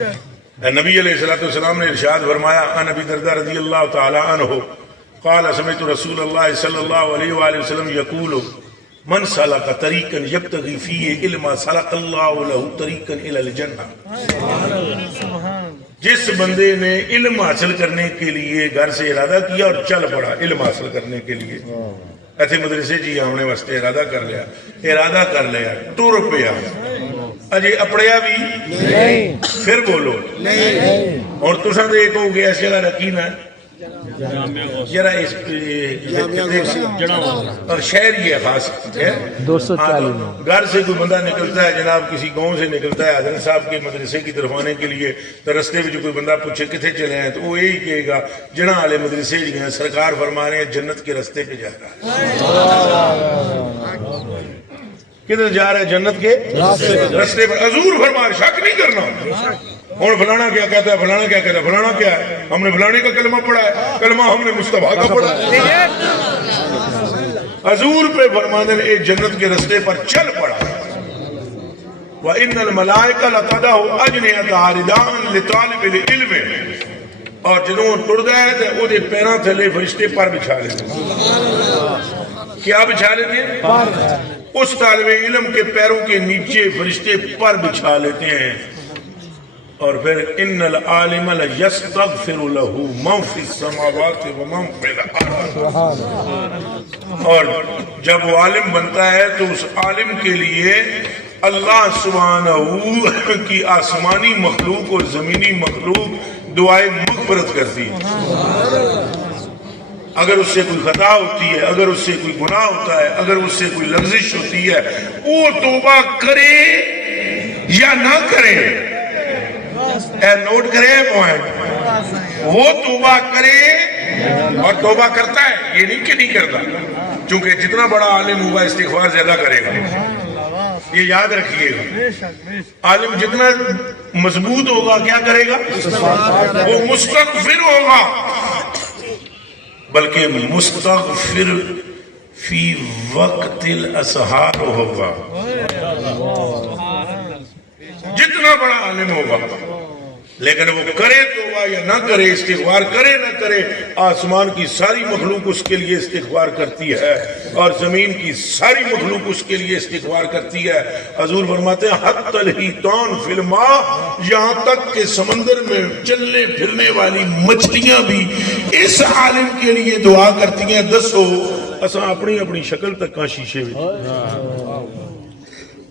نبی علیہ الصلوۃ والسلام نے ارشاد فرمایا عن ابی درداء رضی اللہ تعالی عنہ قال سمعت رسول اللہ صلی اللہ علیہ وآلہ وسلم یقول من سلک طریقا یبتغی فیہ علما سلک اللہ لہ طریقا الی الجنہ. جس بندے نے علم حاصل کرنے کے لیے گھر سے ارادہ کیا اور چل پڑا علم حاصل کرنے کے لیے ایسے مدرسے جی آنے واسطے ارادہ کر لیا ٹر پیا اجے اپڑیا بھی پھر بولو اور تساں دے ایک ہو گیا اس جگہ رکین ہے ذرا اس اور شہر یہ خاص ہے 240 گھر سے کوئی بندہ نکلتا ہے جناب کسی گاؤں سے نکلتا ہے حضرت صاحب کے مدرسے کی طرف آنے کے لیے تو رستے میں جو کوئی بندہ پوچھے کتنے چلے ہیں تو وہ یہی کہے گا جنا والے مدرسے جی ہیں سرکار فرما رہے ہیں جنت کے رستے پہ جا رہا ہے. کدھر جا رہا ہے؟ جنت کے رستے پر. حضور فرما رہے شک نہیں کرنا اور فلانا کیا کہتا ہے فلانا کیا کہتا ہے فلانا کیا ہے ہم نے فلانے کا کلمہ پڑھا ہے کلمہ ہم نے مصطفیٰ کا پڑھا ہے. حضور پہ فرمانے نے ایک جنت کے رستے پر چل پڑا. وَإِنَّ الْمَلَائِكَ لَتَضَعُ أَجْنِحَتَهَا رِضَاءً لِطَالِبِ الْعِلْمِ. اور جدوں ٹردا ہے تے او دے پیراں تھلے فرشتے پر بچھا لیتے ہیں. کیا بچھا لیتے ہیں؟ اس طالب علم کے پیروں کے نیچے فرشتے پر بچھا لیتے ہیں. اور پھر ان العالم لیستغفر له من فی السماوات ومن فی الارض. اور جب وہ عالم بنتا ہے تو اس عالم کے لیے اللہ سبحانہ کی آسمانی مخلوق اور زمینی مخلوق دعائیں مغفرت کرتی ہے. اگر اس سے کوئی خطا ہوتی ہے اگر اس سے کوئی گناہ ہوتا ہے اگر اس سے کوئی لغزش ہوتی ہے وہ توبہ کرے یا نہ کرے اے نوٹ کرے پوائنٹ وہ توبہ کرے اور توبہ کرتا ہے یہ نہیں کہ نہیں کرتا چونکہ جتنا بڑا عالم ہوگا استغفار زیادہ کرے گا یہ یاد رکھیے گا. عالم جتنا مضبوط ہوگا کیا کرے گا وہ مستغفر ہوگا بلکہ مستغفر فی وقت الاسحار ہوگا. جتنا بڑا عالم ہوگا لیکن وہ کرے توبہ یا نہ کرے استغفار کرے نہ کرے آسمان کی ساری مخلوق اس کے لیے استغفار کرتی ہے اور زمین کی ساری مخلوق اس کے لیے استغفار کرتی ہے. حضور فرماتے ہیں حتی الحیتان فی الماء یہاں تک کہ سمندر میں چلنے پھرنے والی مچھلیاں بھی اس عالم کے لیے دعا کرتی ہیں. دسو اساں اپنی اپنی شکل تک کا شیشے میں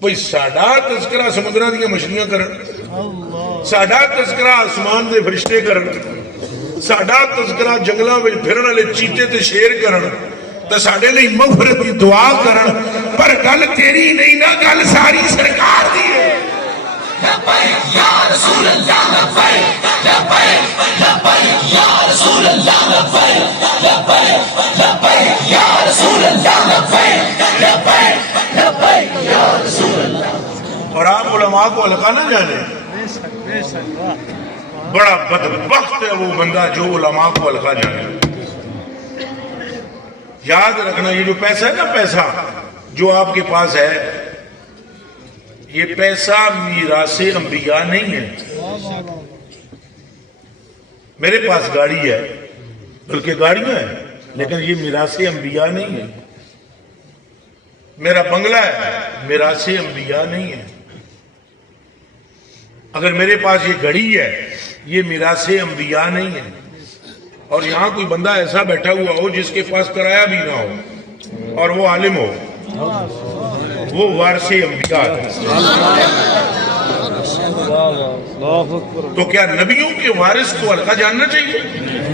بھئی ساڈا تذکرہ سمندراں دیاں مچھلیاں کرن ساڈا تذکرہ آسمان دے فرشتے کرن ساڈا تذکرہ جنگلاں وچ پھرن والے چیتے تے شیر کرن تے ساڈے لئی مغفرت دی دعا کرن پر گل تیری نہیں نا گل ساری سرکار دی ہے. لبیک یا رسول اللہ لبیک لبیک لبیک یا رسول اللہ لبیک لبیک لبیک یا رسول اللہ لبیک لبیک لبیک یا رسول اللہ. اور آپ علماء کو حلقہ نہ جانے بڑا بدبخت ہے وہ بندہ جو علماء کو حلقہ جانے. یاد رکھنا یہ جو پیسہ ہے نا پیسہ جو آپ کے پاس ہے یہ پیسہ میراث انبیاء نہیں ہے. میرے پاس گاڑی ہے بلکہ گاڑیاں ہیں لیکن یہ میراث انبیاء نہیں ہے. میرا بنگلہ ہے میراث انبیاء نہیں ہے. اگر میرے پاس یہ گھڑی ہے یہ میراث انبیاء نہیں ہے. اور یہاں کوئی بندہ ایسا بیٹھا ہوا ہو جس کے پاس کرایہ بھی نہ ہو اور وہ عالم ہو وہ وارث انبیاء ہے. تو کیا نبیوں کے وارث کو حلقہ جاننا چاہیے؟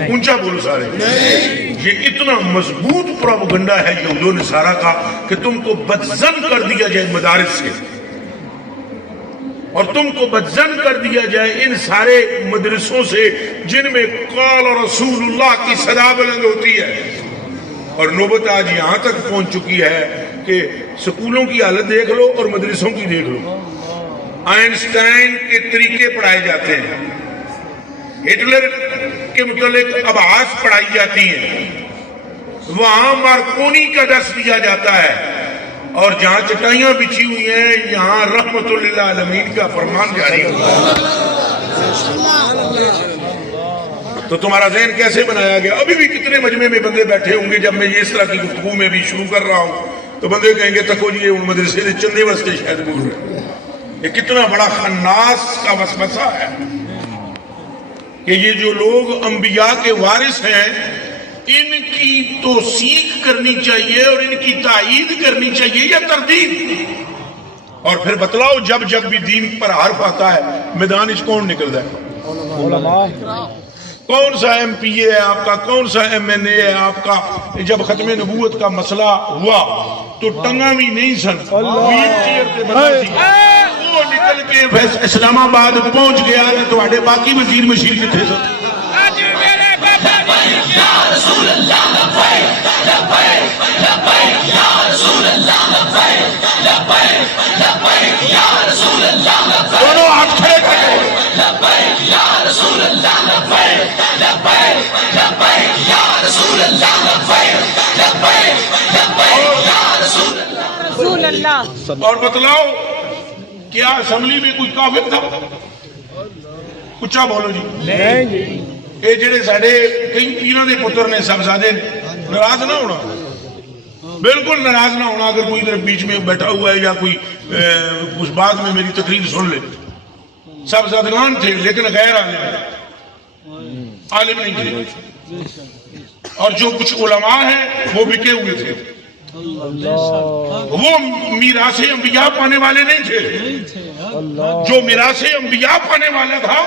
اونچا بولو سارے. یہ اتنا مضبوط پروپیگنڈا ہے یہود و نصارہ کا کہ تم کو بدزن کر دیا جائے مدارس سے اور تم کو بدزن کر دیا جائے ان سارے مدرسوں سے جن میں قال رسول اللہ کی صدا بلند ہوتی ہے. اور نوبت آج یہاں تک پہنچ چکی ہے کہ سکولوں کی حالت دیکھ لو اور مدرسوں کی دیکھ لو. آئنسٹائن کے طریقے پڑھائے جاتے ہیں ہٹلر کے متعلق ابحاث پڑھائی جاتی ہیں وہاں مارکونی کا درس دیا جاتا ہے اور جہاں چٹائیاں بچھی ہوئی ہیں یہاں رحمت للعالمین کا فرمان جاری ہوتا ہے. تو تمہارا ذہن کیسے بنایا گیا؟ ابھی بھی کتنے مجمع میں بندے بیٹھے ہوں گے، جب میں یہ اس طرح کی گفتگو میں بھی شروع کر رہا ہوں تو بندے کہیں گے تکو جی یہ مدرسے سے چندے واسطے شاید بول رہے ہیں۔ یہ کتنا بڑا خناس کا وسوسہ ہے کہ یہ جو لوگ انبیاء کے وارث ہیں ان کی توثیق کرنی چاہیے اور ان کی تائید کرنی چاہیے یا تردید؟ اور پھر بتلاؤ جب بھی دین پر حرف آتا ہے میدان اس کون نکلتا ہے؟ علماء۔ کون سا ایم پی اے ہے آپ کا، کون سا ایم این اے ہے آپ کا؟ جب ختم نبوت کا مسئلہ ہوا تو ٹنگا بھی نہیں سن، ویل چیئر پہ بندہ سی، وہ نکل کے اسلام آباد پہنچ گیا تو آڈے باقی وزیر مشیر کتنے سن؟ دونوں ہاتھ کھڑے کریں۔ اور بتلاؤ کیا اسمبلی میں کوئی کافر تھا؟ اچھا بولو جی۔ یہ جڑے ساڈے کئی پیراں دے پتر نے صاحبزادے ناراض نہ ہونا، بالکل ناراض نہ ہونا اگر کوئی ادھر بیچ میں بیٹھا ہوا ہے یا کوئی اس بات میں میری تقریر سن لے۔ صاحبزادگان تھے لیکن غیر عالم نہیں تھے، اور جو کچھ علماء ہیں وہ بکے ہوئے تھے، وہ میراث انبیاء پانے والے نہیں تھے۔ جو میراث انبیاء پانے والا تھا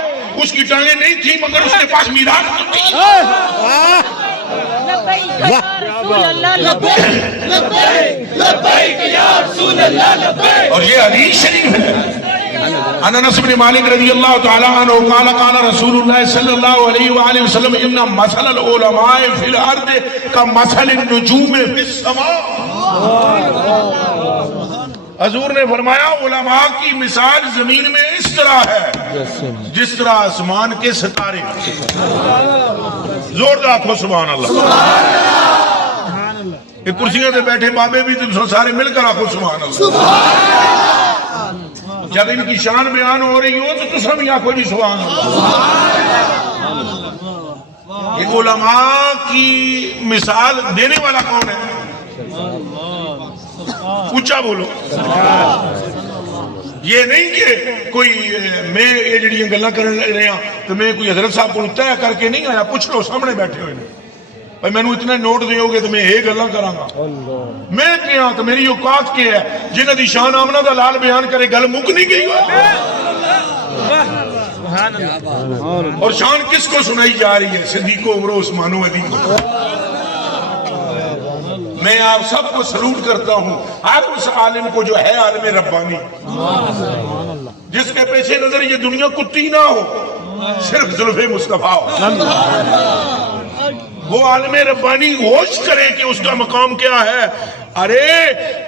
اس کی ٹانگیں نہیں تھی مگر اس کے پاس میراث تھی۔ اور یہ حدیث شریف ہے، انس بن مالک رضی اللہ تعالی عنہ قال قال رسول اللہ صلی اللہ علیہ وآلہ وسلم ان مثل العلماء فی الارض کمثل النجوم فی السماء۔ حضور نے فرمایا علماء کی مثال زمین میں اس طرح ہے جس طرح آسمان کے ستارے۔ زوردار آخو سبحان اللہ۔ یہ کرسیوں سے بیٹھے بابے بھی تم سارے مل کر آخو سبحان اللہ۔ جب ان کی شان بیان ہو رہی ہو تو تم بھی آخو جی سبحان اللہ۔ یہ علماء کی مثال دینے والا کون ہے؟ اونچا بولو۔ یہ نہیں کہ کوئی میں یہ جڑیاں گلاں کر رہے ہیں تو میں کوئی حضرت صاحب کو طے کر کے نہیں آیا، پوچھ لو سامنے بیٹھے ہوئے بھائی میں نے اتنے نوٹ دیو گے تو میں یہ گلاں کراں گا۔ میں کیا تو میری اوقات کے ہے جنہاں دی شان آمنہ دا لال بیان کرے گل مک نہیں گئی اور شان کس کو سنائی جا رہی ہے؟ صدیق و عمر و عثمان و علی کو۔ میں آپ سب کو سلوٹ کرتا ہوں، ہر اس عالم کو جو ہے عالم ربانی، جس کے پیچھے نظر یہ دنیا کتی نہ ہو، صرف زلف مصطفیٰ ہو۔ وہ عالم ربانی ہوش کرے کہ اس کا مقام کیا ہے۔ ارے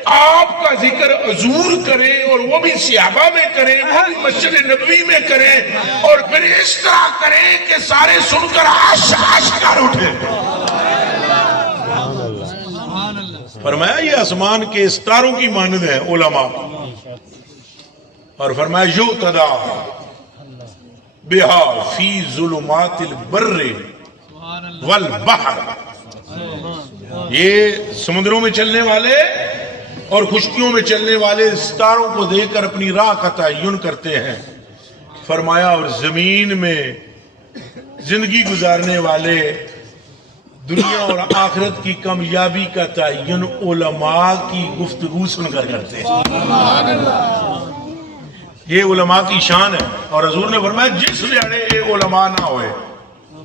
آپ کا ذکر حضور کرے اور وہ بھی صحابہ میں کرے، وہ بھی مسجد نبوی میں کرے، اور پھر اس طرح کرے کہ سارے سن کر عاش عاش کر اٹھے۔ فرمایا یہ آسمان کے ستاروں کی مانند ہے علماء، اور فرمایا یؤتدا بہا فی ظلمات البر والبحر، یہ سمندروں میں چلنے والے اور خشکیوں میں چلنے والے ستاروں کو دیکھ کر اپنی راہ کا تعین کرتے ہیں۔ فرمایا اور زمین میں زندگی گزارنے والے دنیا اور آخرت کی کامیابی کا تعین علماء کی گفتگو سن کر کرتے ہیں۔ یہ علماء کی شان ہے، اور حضور نے فرمایا جس دیہڑے یہ علماء نہ ہوئے،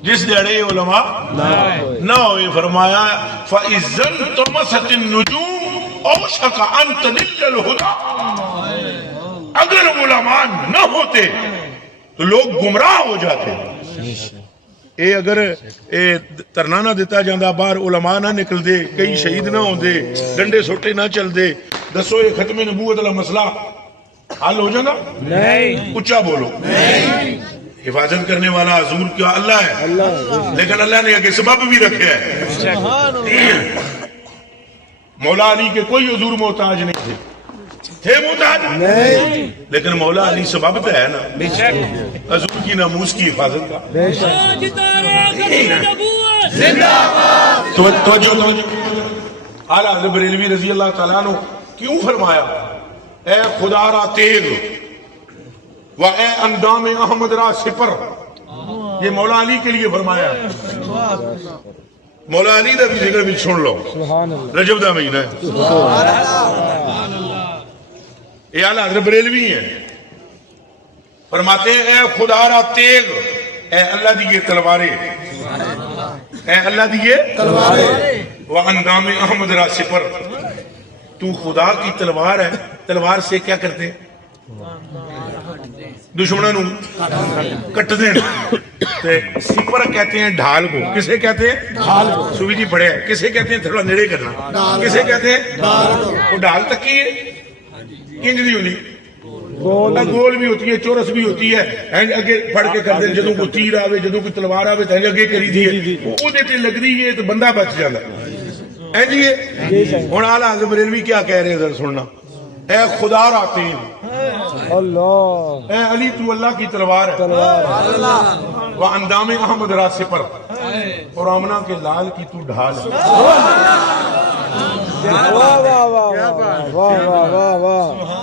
جس دیہڑے یہ علماء نہ ہوئے، فرمایا فَإِذَّن طَمَسَتِ النُّجُومُ أَوْشَكَ أَن تَضِلَّ الْهُدَىٰ، اگر علماء نہ ہوتے تو لوگ گمراہ ہو جاتے۔ اے اگر ترنا نہ دیتا جاندہ باہر، علماء نہ نکل دے، کئی شہید نہ ہوں دے، ڈنڈے سوٹے نہ چل دے، دسو یہ ختم نبوت والا مسئلہ حل ہو جانا؟ نہیں۔ اچھا بولو۔ حفاظت کرنے والا حضور کیا اللہ ہے، لیکن اللہ نے آگے سبب بھی رکھے ہیں۔ مولا علی کے کوئی حضور محتاج نہیں تھے، تھے محتاج نہیں، لیکن مولا علی سبب تو ہے نا حضور کی ناموس کی حفاظت کا. توجہ اعلیٰ حضرت بریلوی رضی اللہ تعالیٰ عنہ کیوں فرمایا اے خدا را تیغ و اے اندام احمد را سپر؟ یہ مولا علی کے لیے فرمایا. مولا علی دا بھی ذکر بھی سن لو، رجب دا مہینہ ہے. یہ اعلیٰ حضرت بریلوی ہیں، فرماتے ہیں اے خدا را تیغ، اے اللہ دیئے تلوارے، اے اللہ دیئے تلوارے، وَأَنْدَامِ احمد را سپر، تو خدا کی تلوار ہے. تلوار سے کیا کرتے ہیں؟ دشمنوں کٹ دینا. سپر کہتے ہیں ڈھال کو. کسے کہتے ہیں؟ ڈھال کو. سوی جی پڑھے ہیں. کسے کہتے ہیں؟ تھوڑا نیڑے کرنا. کسے کہتے ہیں؟ وہ ڈھال تک کی ہے کنج دی ہونی، گول بھی ہوتی ہے، چورس بھی ہوتی ہے. اگے پڑھ کے کرتے جدوں کوئی تیر آوے، جدوں کوئی تلوار آوے تو اگے کری دی وہ لگ دی ہے تو بندہ بچ جاتا ہے. جی ہوں اعلیٰ حضرت بریلوی کیا کہہ رہے ہیں ذرا سننا. اے خدا را تیغ، اللہ اے علی تو اللہ کی تلوار ہے، وہ اندام احمد را سپر، اور آمنہ کے لال کی تو ڈھال ہے.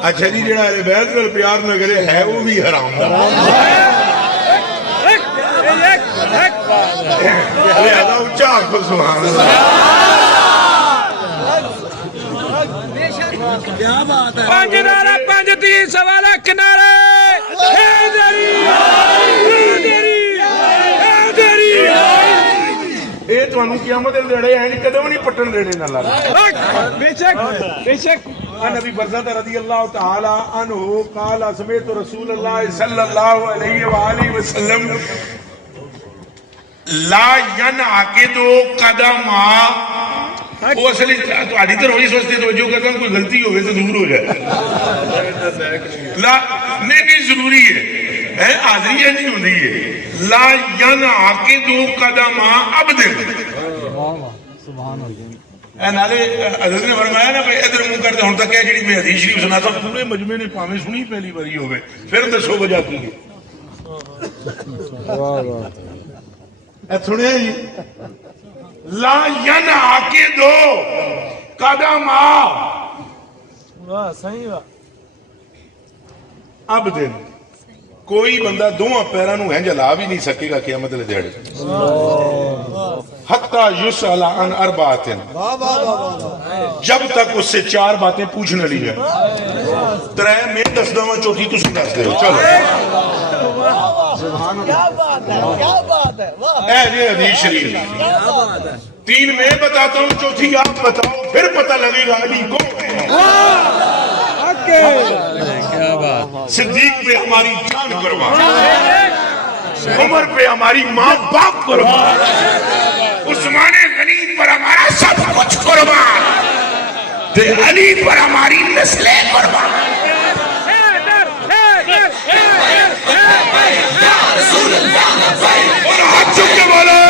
اچھا جی جڑا اہل بیت نال پیار نہ کرے ہے وہ بھی حرام دا. لہذا اونچا آکھو سبحان اللہ. پانچ نعرہ پانچ تین سوالہ کنارے اے تو انہوں قیامت لڑے ہیں قدم نہیں پٹن لڑے نہ لڑے. بے شک نبی برزت رضی اللہ تعالی عنہ قال سمعت رسول اللہ صلی اللہ علیہ وآلہ وسلم لا ینعقد قدم. وہ اصلی تہاڈی تے روئی سوچتے توجہ قدم کوئی غلطی ہوئے تو دور ہو جائے. لا نہیں ضروری ہے حاضری ہے نہیں ہوندی ہے. لا ینعقد قدم عبد. نالے حضرت نے فرمایا نا بھائی ادھر منہ کرتے ہوں تک ہے جڑی میں حدیث شریف سناتا پورے مجمع نے پاویں سنی پہلی باری ہوئے پھر دسو وجہ کی سنیا جی. لا ینعقد قدم عبد، کوئی بندہ دوواں پیراں نوں ہنج لا بھی نہیں سکے گا قیامت دے دیہڑے حتی یسأل عن اربعۃ، جب تک اس سے چار باتیں پوچھنے لی ہے. ترے میں دس دواں چوتھی تسی دس دے. چلو کیا بات ہے، کیا بات ہے. اے یہ حدیث شریف. تین میں بتاتا ہوں چوتھی آپ بتاؤ پھر پتہ لگے گا علی کون ہے. صدیق پہ ہماری جان قربان، عمر پہ ہماری ماں باپ قربان، عثمان غنی پر ہمارا سب کچھ قربان، تے علی پر ہماری نسلیں قربان. اور ہاتھ چک کے بولو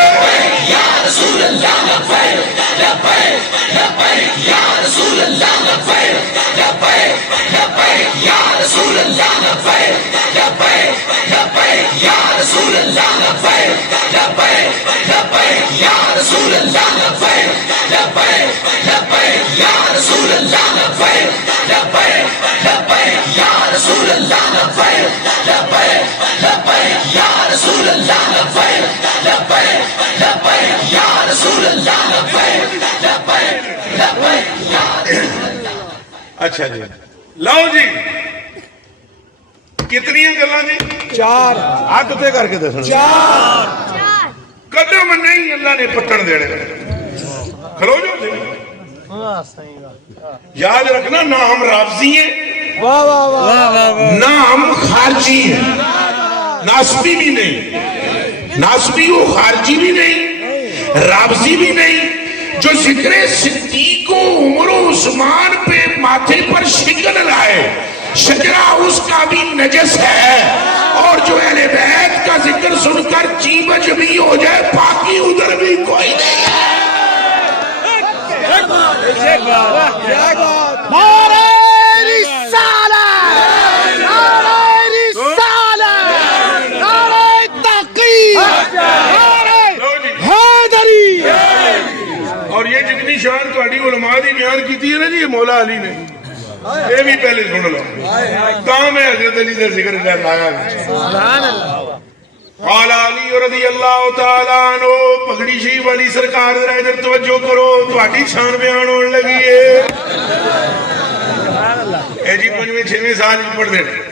یا رسول اللہ لبیک لبیک لبیک یا رسول اللہ لبیک لبیک لبیک یا رسول اللہ لبیک لبیک لبیک یا رسول اللہ لبیک لبیک لبیک یا رسول اللہ لبیک لبیک لبیک یا رسول اللہ لبیک لبیک لبیک یا رسول اللہ لبیک لبیک لبیک یا رسول اللہ لبیک لبیک لبیک یا رسول اللہ لبیک لبیک لبیک یا رسول اللہ. اچھا جی لاؤ جی کتنی گلاں جی؟ چار. ہاتھ تے کر کے دسنا. چار قدم نہیں اللہ نے پٹن دینے. کھلو جو یاد رکھنا نہ ہم رافضی ہیں نہ ہم خارجی ہیں، ناسبی بھی نہیں، ناسبی و خارجی بھی نہیں، رافضی بھی نہیں. جو ذکر صدیق و عمر و عثمان پہ ماتھے پر شکن لائے شجرہ اس کا بھی نجس ہے، اور جو اہل بیت کا ذکر سن کر چیب جبی ہو جائے باقی ادھر بھی کوئی نہیں ہے. نعرہ رسالت تھوڑی علماء دی بیان کیتی ہے نا جی یہ مولا علی نے یہ بھی پہلے سن لو تاں میں حضرت علی کا ذکر کر لایا سبحان اللہ قال علی رضی اللہ تعالیٰ عنہ پگڑی شریف والی سرکار ذرا ادھر توجہ کرو تھوڑی شان بیان ہونے لگی ہے اے جی 5ویں 6ویں سال میں پڑھ دیں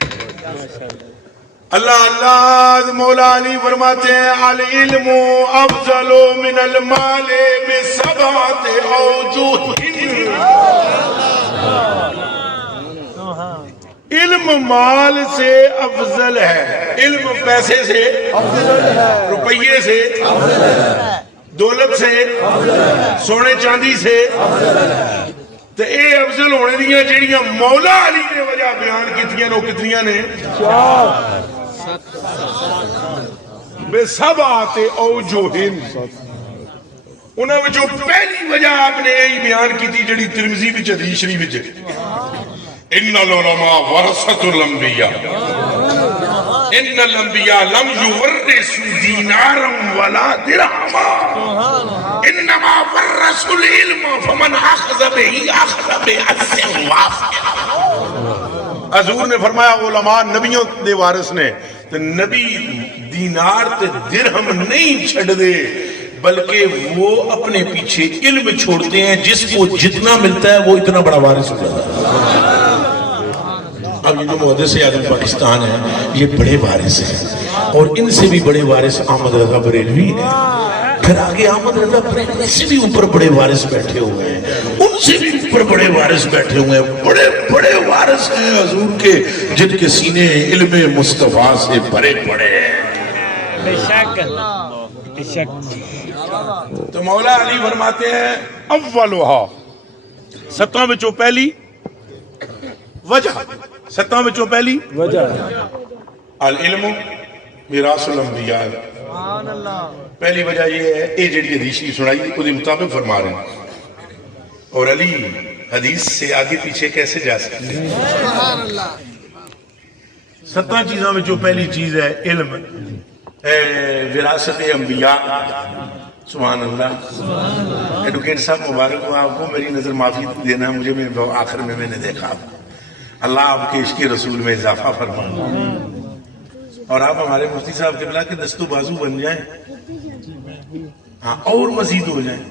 اللہ اللہ مولا علی فرماتے ہیں العلم افضل من المال بسبعۃ اوجہ علم مال سے افضل ہے علم پیسے سے روپیے سے دولت سے سونے چاندی سے تو اے افضل ہونے دیاں جڑیاں مولا علی نے وجہ بیان کیتیاں نو کتنیاں نے بے سبعۃ اوجہ انہاں وچوں پہلی وجہ آپ نے یہی بیان کیتی جڑی ترمذی وچ حدیث شریف وچ ان العلماء ورثۃ الانبیاء ان الانبیاء لم یورثوا دینارا ولا درہما انما ورثوا العلم فمن اخذ به اخذ بحظ وافر حضور نے فرمایا علماء نبیوں دے وارث نے تو نبی دینار تے درہم نہیں چھڑ دے بلکہ وہ اپنے پیچھے علم چھوڑتے ہیں جس کو جتنا ملتا ہے وہ اتنا بڑا وارث ہو جاتا ہے اب یہ جو محدث اعظم پاکستان ہے یہ بڑے وارث ہیں اور ان سے بھی بڑے وارث احمد رضا بریلوی ہیں پھر آگے احمد رضا بریلوی سے بھی اوپر بڑے وارث بیٹھے ہوئے ہیں ان سے بھی اوپر بڑے وارث بیٹھے ہوئے ہیں بڑے بڑے وارث ہیں حضور کے جن کے سینے علم مصطفیٰ سے بھرے پڑے ہیں بے شک بے شک تو مولا علی فرماتے ہیں اولھا ستاں وچوں پہلی وجہ ستاں وچوں پہلی وجہ العلم میراث الانبیاء پہلی وجہ یہ ہے اے جڑی حدیث سنائی اس کے مطابق فرما رہے ہیں اور علی حدیث سے آگے پیچھے کیسے جا سکتے ہیں ستاں چیزاں وچوں پہلی چیز ہے علم وراثت انبیاء سبحان اللہ ایڈوکیٹ صاحب مبارک ہو آپ کو میری نظر معافی دینا مجھے آخر میں نے دیکھا اللہ آپ کے عشق رسول میں اضافہ فرمائے اور آپ ہمارے مفتی صاحب کے بلا کے دست و بازو بن جائیں ہاں اور مزید ہو جائیں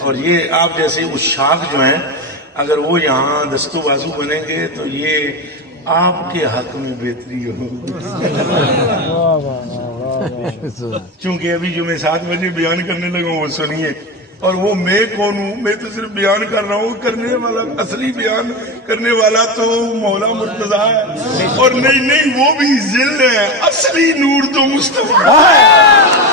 اور یہ آپ جیسے اشاق جو ہیں اگر وہ یہاں دست و بازو بنیں گے تو یہ آپ کے حق میں بہتری ہو چونکہ ابھی جو میں 7 بجے بیان کرنے لگا ہوں وہ سنیے اور وہ میں کون ہوں میں تو صرف بیان کر رہا ہوں کرنے والا اصلی بیان کرنے والا تو مولا مرتضیٰ ہے اور نہیں وہ بھی ذل ہے اصلی نور تو مصطفیٰ ہے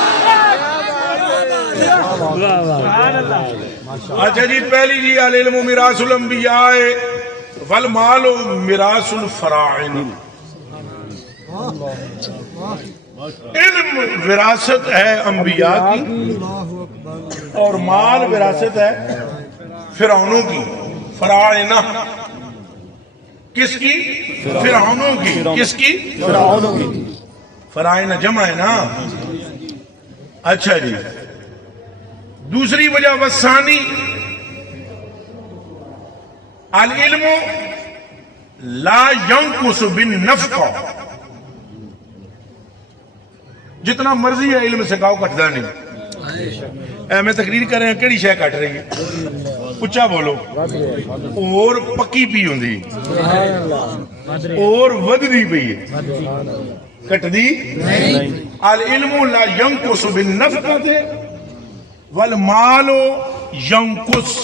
اچھا جی پہلی جی العلم میراث الانبیاء والمال میراث الفراعنہ علم وراثت ہے انبیاء کی اور مال وراثت ہے فرعونوں کی فراعنہ کس کی فرعونوں کی کس کی فرعونوں کی فراعنہ جمع ہے نا اچھا جی دوسری وجہ وثانی العلم لا ينقص بالنفقہ جتنا مرضی ہے علم سے کاؤ کٹدا نہیں میں تقریر کر رہے ہیں کیڑی شے کٹ رہی ہے اچھا بولو اور پکی پی ہوندی اور ودی پئی ہے کٹدی نہیں العلم لا ينقص بالنفقہ والمال ينقص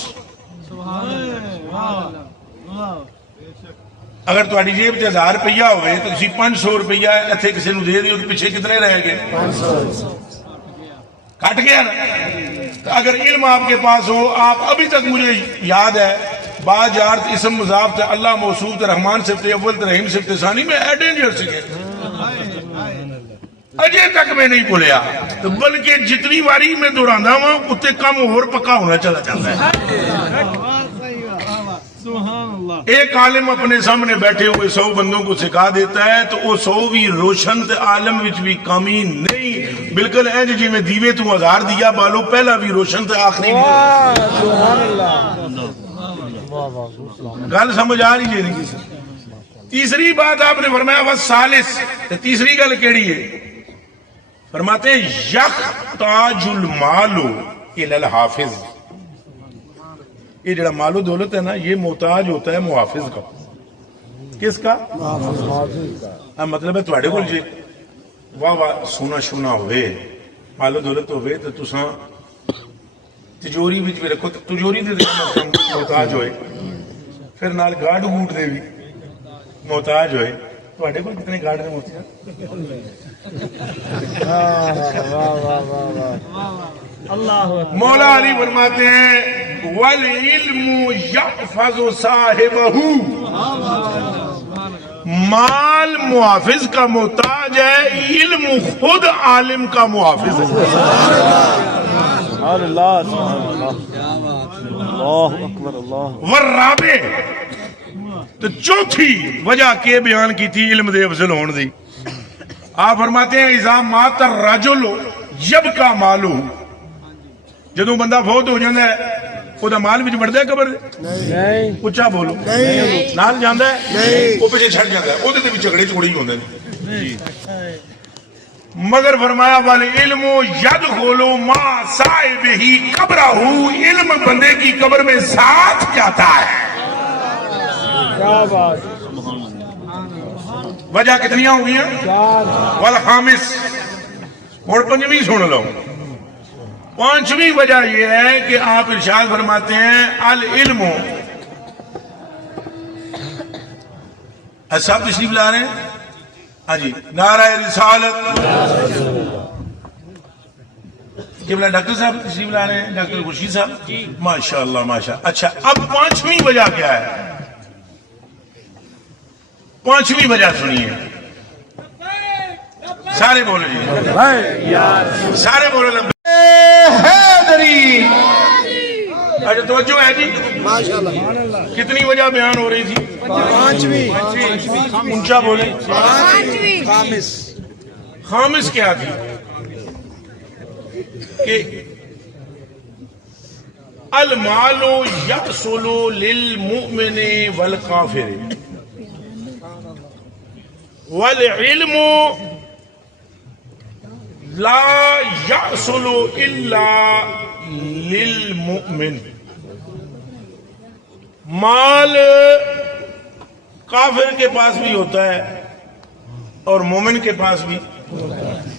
اگر تہاڈی جیب تے 1000 روپیہ ہوئے تو تسی 500 روپیہ ایتھے کسی نوں دے دیو تے پیچھے کتنے رہ گئے 500 کٹ گیا نا تو اگر علم آپ کے پاس ہو آپ ابھی تک مجھے یاد ہے با جارت اسم مضاف تے اللہ موصوف تے رحمان صفت اول تے رحیم صفت ثانی میں ڈینجر سکے اجے تک میں نہیں بھولیا تو بلکہ جتنی باری میں دہراندا ہوں اتنے کم اور پکا ہونا چلا جاتا ہے سبحان اللہ ایک عالم اپنے سامنے بیٹھے ہوئے 100 بندوں کو سکھا دیتا ہے تو وہ 100 بھی روشن تے عالم وچ بھی کمی نہیں، بالکل انج جی میں دیوے تو 1000 دیا بالو، پہلا بھی روشن تے آخری بھی گل سمجھ آ رہی ہے نہیں کسی؟ تیسری بات آپ نے فرمایا والثالث، تیسری گل کیڑی ہے؟ فرماتے ہیں یحتاج المال الی الحافظ، یہ جڑا مال و دولت ہے نا یہ محتاج ہوتا ہے محافظ کا۔ کس کا؟ مطلب ہے تواڈے کول جی واہ واہ سونا شونا ہوئے، مال و دولت ہوئے تو تساں تجوری بھی رکھو، تجوری دے محتاج ہوئے، پھر نال گارڈ گوڈ دے بھی محتاج ہوئے، تواڈے کول کتنے گارڈ دے محتاج؟ مولا علی فرماتے ہیں والعلم یحفظ صاحبہ، مال محافظ کا محتاج ہے، علم خود عالم کا محافظ ہے۔ والرابع، تو چوتھی وجہ کے بیان کی تھی علم دے افضل ہون دی، آپ فرماتے ہیں اذا مات الرجل یبقى مالہ، جدوں بندہ فوت ہو جاتا ہے وہ مال بھی بڑھتا ہے قبر نہیں، اچھا بولو نال جانا ہے وہ پیچھے چھڑ جاتا ہے، وہ بھی جھگڑے چوڑی ہوتے ہیں، مگر فرمایا والعلم یدخل مع صاحبہ قبرہ، علم بندے کی قبر میں ساتھ جاتا ہے۔ وجہ کتنی ہو گئی ہیں؟ والخامس، اور پنجویں سن لو، پانچویں وجہ یہ ہے کہ آپ ارشاد فرماتے ہیں العلم، صاحب تشریف لا رہے ہیں؟ ہاں جی، نعرہ رسالت، قبلہ ڈاکٹر صاحب تشریف لا رہے ہیں، ڈاکٹر خورشید صاحب، ماشاءاللہ ماشاءاللہ۔ اچھا اب پانچویں وجہ کیا ہے؟ پانچویں وجہ سنیے، سارے بولے جی، سارے بولے لمبے حیدری، اچھا توجہ ہے جی، کتنی وجہ بیان ہو رہی تھی؟ پانچویں، اونچا بولے، خامس، خامس کیا تھی؟ کہ المال یحصل للمؤمن والکافر والعلم لا یحصل الا للمؤمن، مال کافر کے پاس بھی ہوتا ہے اور مومن کے پاس بھی،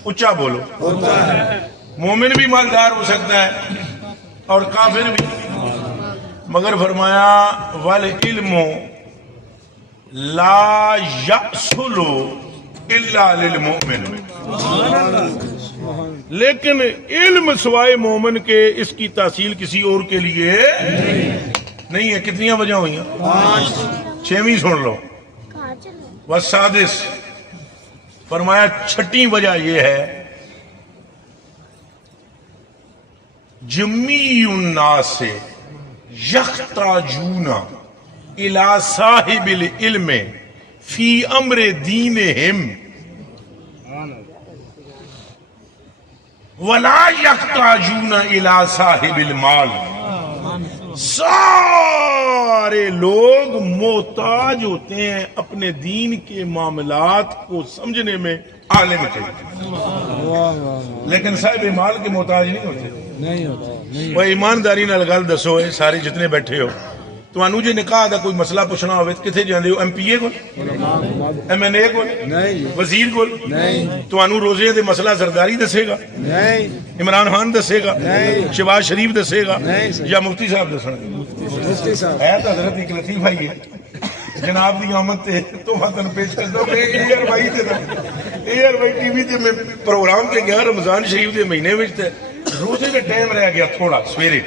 اچھا بولو، مومن بھی مالدار ہو سکتا ہے اور کافر بھی، مگر فرمایا والعلم لا یحصل الا للمؤمن، لیکن علم سوائے مومن کے اس کی تحصیل کسی اور کے لیے نہیں ہے۔ کتنی وجہ ہوئی ہیں؟ چھویں سن لو، والسادس، فرمایا چھٹی وجہ یہ ہے جمیع الناس یحتاجون الی صاحب العلم فی امر دینہم ولا یحتاجون الی صاحب المال، سارے لوگ محتاج ہوتے ہیں اپنے دین کے معاملات کو سمجھنے میں عالم کے، لیکن صاحب مال کے محتاج نہیں ہوتے۔ وہ ایمانداری نال گل دسو، اے سارے جتنے بیٹھے ہو، تانوں جے نکاح دا کوئی مسئلہ پوچھنا ہوئے کتنے جاندے ہو؟ ایم پی اے کو، ایم این اے کو، وزیر کو؟ تانوں روزے دے مسئلہ زرداری دسے گا؟ عمران خان دسے گا؟ شہباز شریف دسے گا یا مفتی صاحب دسنا؟ ہے تو حضرت ایک لطیف بھائی ہے، جناب دی آمد تے تو وطن پیش کر دو اے آر بھائی تے اے آر بھائی ٹی وی تے میں پروگرام تے گیا رمضان شریف دے مہینے وچ، تے روزے دا ٹائم رہ گیا تھوڑا سویرے،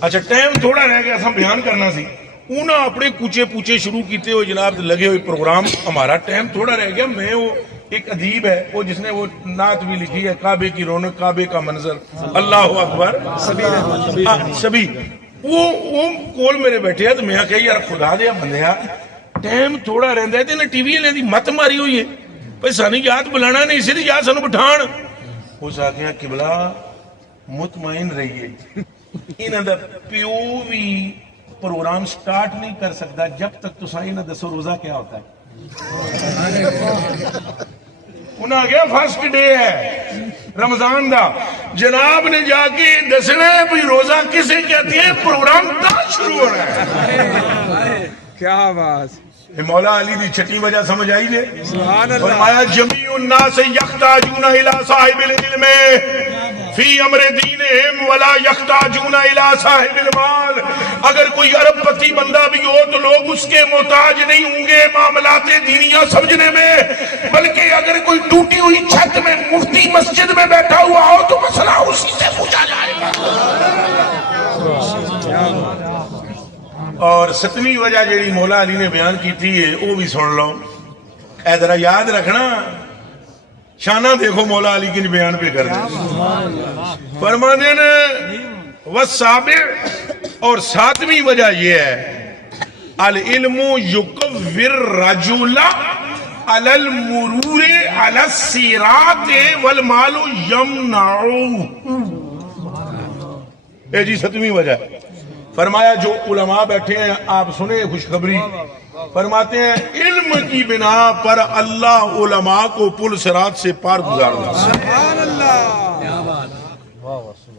اچھا ٹائم تھوڑا رہ گیا، اساں بیان کرنا سی، انہاں اپنے کوچے پوچھے شروع کیتے ہوئے جناب لگے ہوئے پروگرام، ہمارا ٹائم تھوڑا رہ گیا۔ میں وہ ایک ادیب ہے وہ جس نے وہ نعت بھی لکھی ہے، کعبے کی رونق کعبے کا منظر، اللہ اکبر، شبی وہ کول میرے بیٹھے تو میں کہ یار خدا دیا بندیا ٹائم تھوڑا رہتا ہے تو ٹی وی والے کی مت ماری ہوئی ہے بھائی سانو یاد بلانا نہیں سی یاد سانو بٹھان اس آخیا قبلہ مطمئن رہیے انہوں دا پیو بھی پروگرام سٹارٹ نہیں کر سکتا جب تک تو انہیں دسو روزہ کیا ہوتا ہے انہیں آگیا فرسٹ ڈے ہے رمضان دا جناب نے جا کے دسنا ہے بھی روزہ کسے کہتے ہیں پروگرام کہاں شروع ہونا ہے کیا بات مولا علی دی چھٹی وجہ سمجھ آئی دے سبحان اللہ فرمایا جمیع الناس یحتاجون الی صاحب العلم فی امر دینہم ولا یحتاجون الی صاحب المال اگر کوئی ارب پتی بندہ بھی ہو تو لوگ اس کے محتاج نہیں ہوں گے معاملات دینیہ سمجھنے میں بلکہ اگر کوئی ٹوٹی ہوئی چھت میں مفتی مسجد میں بیٹھا ہوا ہو تو مسئلہ اسی سے پوچھا جائے گا اور ستویں وجہ جیڑی مولا علی نے بیان کی تھی وہ بھی سن لو اے ذرا یاد رکھنا شانہ دیکھو مولا علی کی بیان پہ کر دیں فرماتے ہیں والسابع اور ساتویں وجہ یہ ہے العلم یکور رجل علی المرور علی الصراط والمال یمنعو اے جی ستویں وجہ فرمایا جو علماء بیٹھے ہیں آپ سنیں خوشخبری فرماتے ہیں علم کی بنا پر اللہ علماء کو پل صراط سے پار گزارنا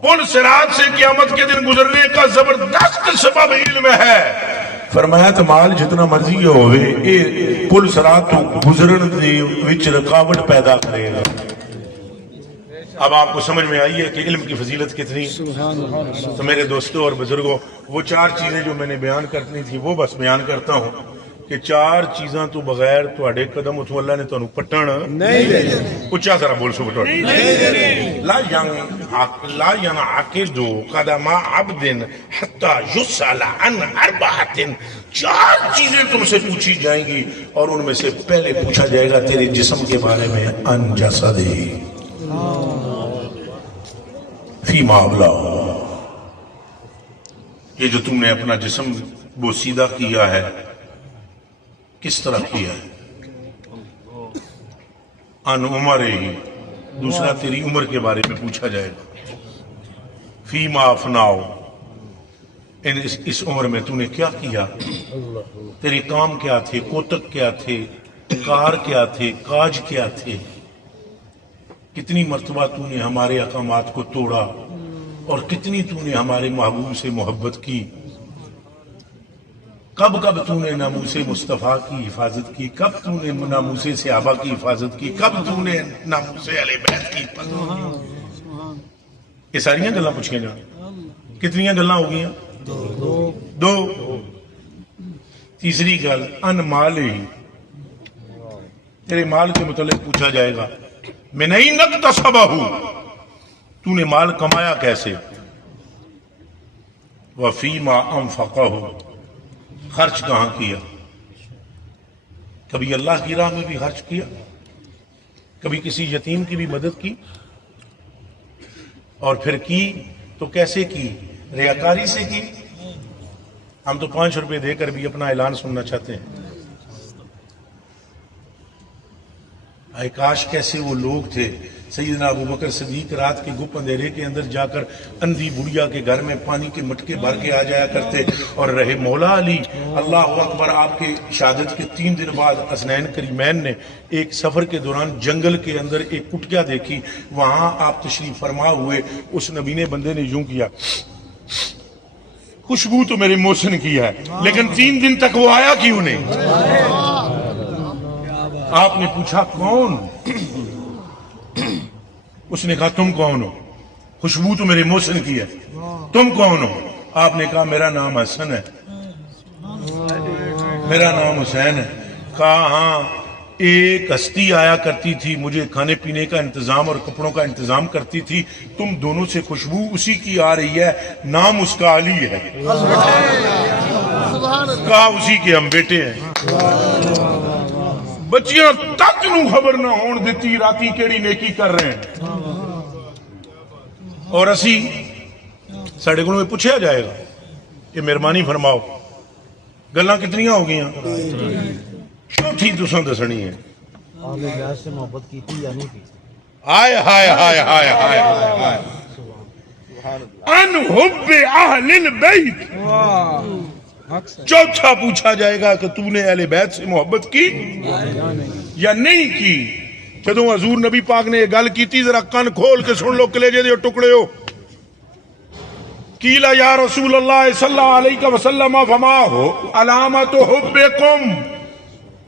پل صراط سے قیامت کے دن گزرنے کا زبردست سبب علم ہے فرمایا تو مال جتنا مرضی ہوئے پل صراط تو گزرن دے وچ رکاوٹ پیدا کرے گا اب آپ کو سمجھ میں آئی ہے کہ علم کی فضیلت کتنی تو میرے دوستوں اور بزرگوں وہ چار چیزیں جو میں نے بیان کرنی تھی وہ بس بیان کرتا ہوں کہ چار چیزاں تو بغیر تواڈے قدم اتو اللہ نے تانوں پٹن نہیں دینے اچھا ذرا بول سو بٹو لا ينعقد قدم عبد حتى يسأل عن اربعۃ چار چیزیں تم سے پوچھی جائیں گی اور ان میں سے پہلے پوچھا جائے گا تیرے جسم کے بارے میں ان جسدہ فی معاملہ یہ جو تم نے اپنا جسم بوسیدہ کیا ہے کس طرح کیا ہے ان عمر ہی دوسرا تیری عمر کے بارے میں پوچھا جائے گا فی ما افناؤ اس عمر میں تو نے کیا کیا تیرے کام کیا تھے کوتک کیا تھے کار کیا تھے کاج کیا تھے کتنی مرتبہ تو نے ہمارے احکامات کو توڑا اور کتنی تو نے ہمارے محبوب سے محبت کی کب کب تو نے ناموس مصطفیٰ کی حفاظت کی کب تو نے ناموس صحابہ کی حفاظت کی کب تو نے ناموس اہل بیت کی حفاظت کی یہ ساریاں گلاں پوچھیں جا کتنیاں گلاں ہو گئی دو تیسری گل ان مال ہی تیرے مال کے متعلق پوچھا جائے گا میں نہیں نکتسبہ ہوں تو نے مال کمایا کیسے وفیما انفقہ خرچ کہاں کیا کبھی اللہ کی راہ میں بھی خرچ کیا کبھی کسی یتیم کی بھی مدد کی اور پھر کی تو کیسے کی ریاکاری سے کی ہم تو 5 روپے دے کر بھی اپنا اعلان سننا چاہتے ہیں آئے کاش کیسے وہ لوگ تھے سیدنا ابوبکر صدیق رات کے گپ اندھیرے کے اندر جا کر اندھی بڑھیا کے گھر میں پانی کے مٹکے بھر کے آ جایا کرتے اور رہے مولا علی اللہ اکبر آپ کے شہادت کے 3 دن بعد حسنین کریمین نے ایک سفر کے دوران جنگل کے اندر ایک کٹیا دیکھی وہاں آپ تشریف فرما ہوئے اس نبینے بندے نے یوں کیا خوشبو تو میرے محسن کی ہے لیکن 3 دن تک وہ آیا کیوں نہیں آپ نے پوچھا کون اس نے کہا تم کون ہو خوشبو تو میرے محسن کی ہے تم کون ہو آپ نے کہا میرا نام حسن ہے میرا نام حسین ہے کہا ہاں ایک ہستی آیا کرتی تھی مجھے کھانے پینے کا انتظام اور کپڑوں کا انتظام کرتی تھی تم دونوں سے خوشبو اسی کی آ رہی ہے نام اس کا علی ہے کہا اسی کے ہم بیٹے ہیں بچیاں تک نو خبر نہ ہون دیتی راتی کیڑی نیکی کر رہے ہیں اور اسی ساڑھے کو پوچھا جائے گا یہ مہربانی فرماؤ گلاں کتنیاں ہو گئیاں چوتھی تساں دسنی ہے اہل بیت سے محبت کی تھی یا نہیں کی؟ ہائے ہائے ہائے ہائے ہائے ہائے ان حب اہل البیت واہ اکثر چوتھا پوچھا جائے گا کہ تو نے اہل بیت سے محبت کی یا نہیں کی جدوں حضور نبی پاک نے یہ گل کیتی ذرا کن کھول کے سن لو کلیجے دے ٹکڑے ہو قیل یا رسول اللہ صلی اللہ علیہ وسلم فما ہو علامت حبکم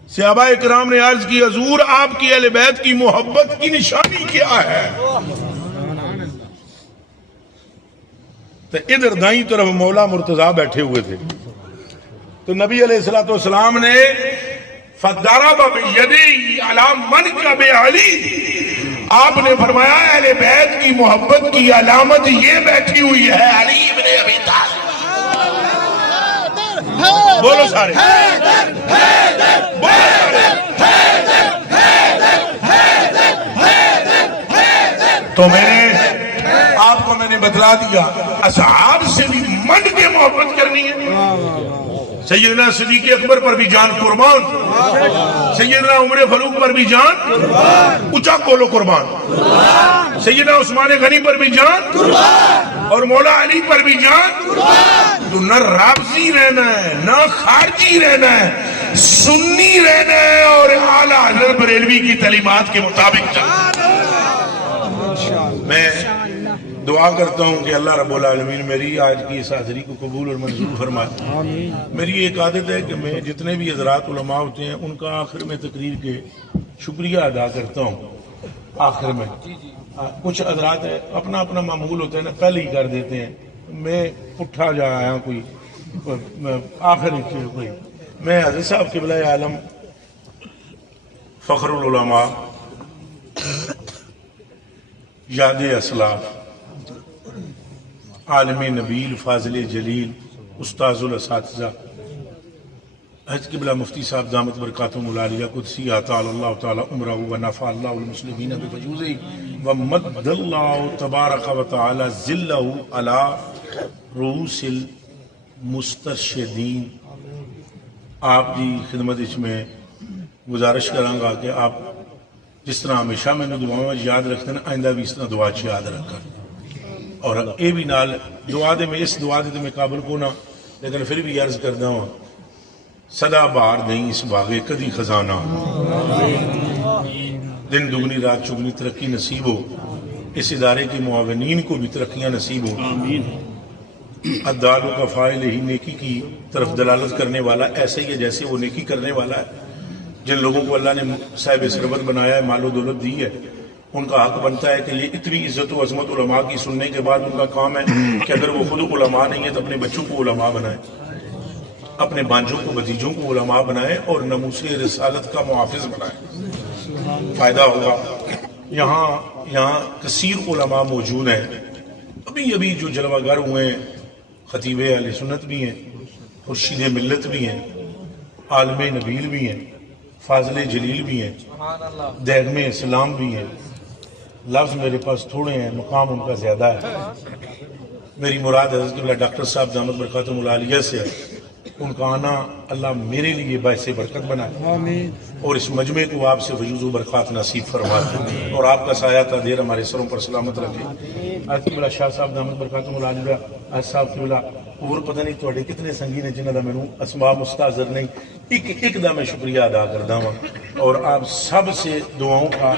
صحابہ کرام نے عرض کی حضور آپ کی اہل بیت کی محبت کی نشانی کیا ہے تو ادھر دائیں طرف مولا مرتضیٰ بیٹھے ہوئے تھے تو نبی علیہ الصلوۃ والسلام نے فضرب بیدی علی منکب علی آپ نے فرمایا اہل بیت کی محبت کی علامت یہ بیٹھی ہوئی ہے علی ابن ابی طالب بولو سارے تو آپ کو میں نے بتلا دیا اصحاب سے بھی من کے محبت کرنی ہے سیدنا صدیق اکبر پر بھی جان قربان سیدنا عمر فاروق پر بھی جان اونچا کولو قربان سیدنا عثمان غنی پر بھی جان اور مولا علی پر بھی جان تو نہ رافضی رہنا ہے نہ خارجی رہنا ہے سنی رہنا ہے اور اعلیٰ حضرت بریلوی کی تعلیمات کے مطابق چلنا میں دعا کرتا ہوں کہ اللہ رب العالمین میری آج کی اس حاضری کو قبول اور منظور فرمائے میری ایک عادت ہے کہ میں جتنے بھی حضرات علماء ہوتے ہیں ان کا آخر میں تقریر کے شکریہ ادا کرتا ہوں آخر میں کچھ حضرات اپنا اپنا معمول ہوتا ہے نا پہلے ہی کر دیتے ہیں میں اٹھا جا آیا کوئی آخر کوئی میں حضرت صاحب قبلہ عالم فخر العلماء یاد اسلاف عالم نبیل فاضل جلیل استاذ الاساتذہ حضرت قبلہ مفتی صاحب دامت برکاتہم العالیہ قدسی تعالی اللہ تعالی عمرہ و نفع اللہ المسلمین بفیوزہ و مد اللہ تبارک و تعالی ذلہ علی رؤوس المسترشدین آپ دی خدمت اس میں گزارش کراں گا کہ آپ جس طرح ہمیشہ میں نے دعا میں یاد رکھتے ہیں آئندہ بھی اس طرح دعا چ یاد رکھا اور اے بھی نال دعا دے میں اس دعا دے میں قابل کو نہ لیکن پھر بھی عرض کردا ہوں صدا بار دیں اس باغے کدی خزانہ دن دگنی رات چگنی ترقی نصیب ہو اس ادارے کے معاونین کو بھی ترقیاں نصیب ہو الدال کا فاعل ہی نیکی کی طرف دلالت کرنے والا ایسے ہی ہے جیسے وہ نیکی کرنے والا ہے جن لوگوں کو اللہ نے صاحب سربت بنایا ہے مال و دولت دی ہے ان کا حق بنتا ہے کہ یہ اتنی عزت و عظمت علماء کی سننے کے بعد ان کا کام ہے کہ اگر وہ خود علماء نہیں ہے تو اپنے بچوں کو علماء بنائے اپنے بانجوں کو بھتیجوں کو علماء بنائے اور ناموس رسالت کا محافظ بنائے فائدہ ہوگا یہاں کثیر علماء موجود ہیں ابھی جو جلوہ گر ہوئے ہیں خطیب اہل سنت بھی ہیں خورشید ملت بھی ہیں عالم نبیل بھی ہیں فاضل جلیل بھی ہیں دیگم اسلام بھی ہیں لفظ میرے پاس تھوڑے ہیں مقام ان کا زیادہ ہے میری مراد حضرت قبلہ ڈاکٹر صاحب دامت برکاتہم العالیہ سے ان کا آنا اللہ میرے لیے باعث برکت بنائے اور اس مجمع کو آپ سے فیوز و برکات نصیب فرمائے اور آپ کا سایہ تا دیر ہمارے سروں پر سلامت رکھے حضرت قبلہ شاہ صاحب دامت برکاتہم العالیہ حضرت صاحب قبلہ اور پتہ نہیں توڑے کتنے سنگین ہیں جنہاں دا میں نوں اسماء مستحضر نہیں ایک دا میں شکریہ ادا کردا ہوں اور آپ سب سے دعاؤں کا